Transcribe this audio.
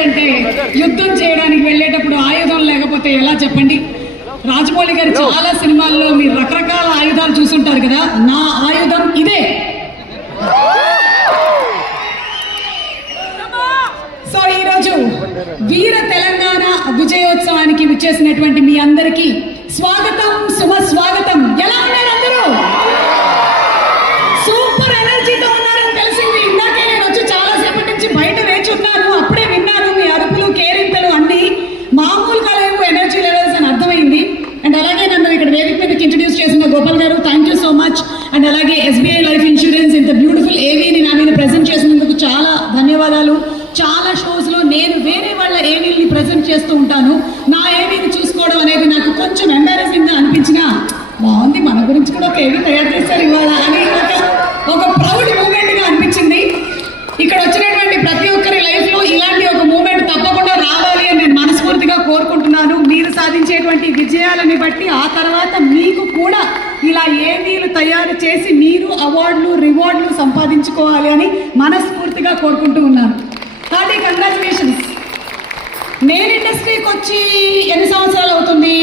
లేదంటే యుద్ధం చేయడానికి వెళ్ళేటప్పుడు ఆయుధం లేకపోతే ఎలా చెప్పండి? రాజమౌళి గారు చాలా సినిమాల్లో మీరు రకరకాల ఆయుధాలు చూసుంటారు కదా, నా ఆయుధం ఇదే. సో ఈరోజు వీర తెలంగాణ విజయోత్సవానికి విచ్చేసినటువంటి మీ అందరికీ స్వాగతం, సుమస్వాగతం. ఎలా ఉన్నారు అందరూ? సూపర్ ఎనర్జీతో ఉన్నారని తెలిసింది. ఇందాకే నేను వచ్చి చాలా సేపటి నుంచి బయట వేచి ఉన్నాను, అప్పుడే విన్నాను మీ అరుపులు, కేరింతలు అన్ని మామూలుగా లేవు ఎనర్జీ లెవెల్స్ అని అర్థమైంది. అండ్ అలాగే నన్ను ఇక్కడ వేదిక మీదకి ఇంట్రడ్యూస్ చేసిన గోపాల్ గారు, thank you so much. And అలాగే SBI లైఫ్ ఇన్సూరెన్స్ ఇంత బ్యూటిఫుల్ ఏవీని నా మీద ప్రజెంట్ చేసినందుకు చాలా ధన్యవాదాలు. చాలా షోస్లో నేను వేరే వాళ్ళ ఏవీని ప్రజెంట్ చేస్తూ ఉంటాను. నా ఏవీని చూసుకోవడం అనేది నాకు కొంచెం ఎంబారెసింగ్గా అనిపించినా బాగుంది, మన గురించి కూడా ఒక ఏవీ తయారు చేస్తారు ఇవాళ అని ఒక ప్రౌడ్ మూమెంట్గా అనిపించింది. ఇక్కడ వచ్చినటువంటి ప్రతి ఒక్కరి లైఫ్లో ఇలాంటి ఒక మూమెంట్ తప్పకుండా రావాలి అని నేను మనస్ఫూర్తిగా కోరుకుంటున్నాను. మీరు సాధించేటువంటి విజయాలని బట్టి ఆ తర్వాత మీకు కూడా ఇలా ఏవీలు తయారు చేసి మీరు అవార్డులు, రివార్డులు సంపాదించుకోవాలి అని మనస్ఫూర్తిగా కోరుకుంటూ ఉన్నాను. కంగ్రాచులేషన్స్. నేను ఇండస్ట్రీకి వచ్చి ఎన్ని సంవత్సరాలు అవుతుంది?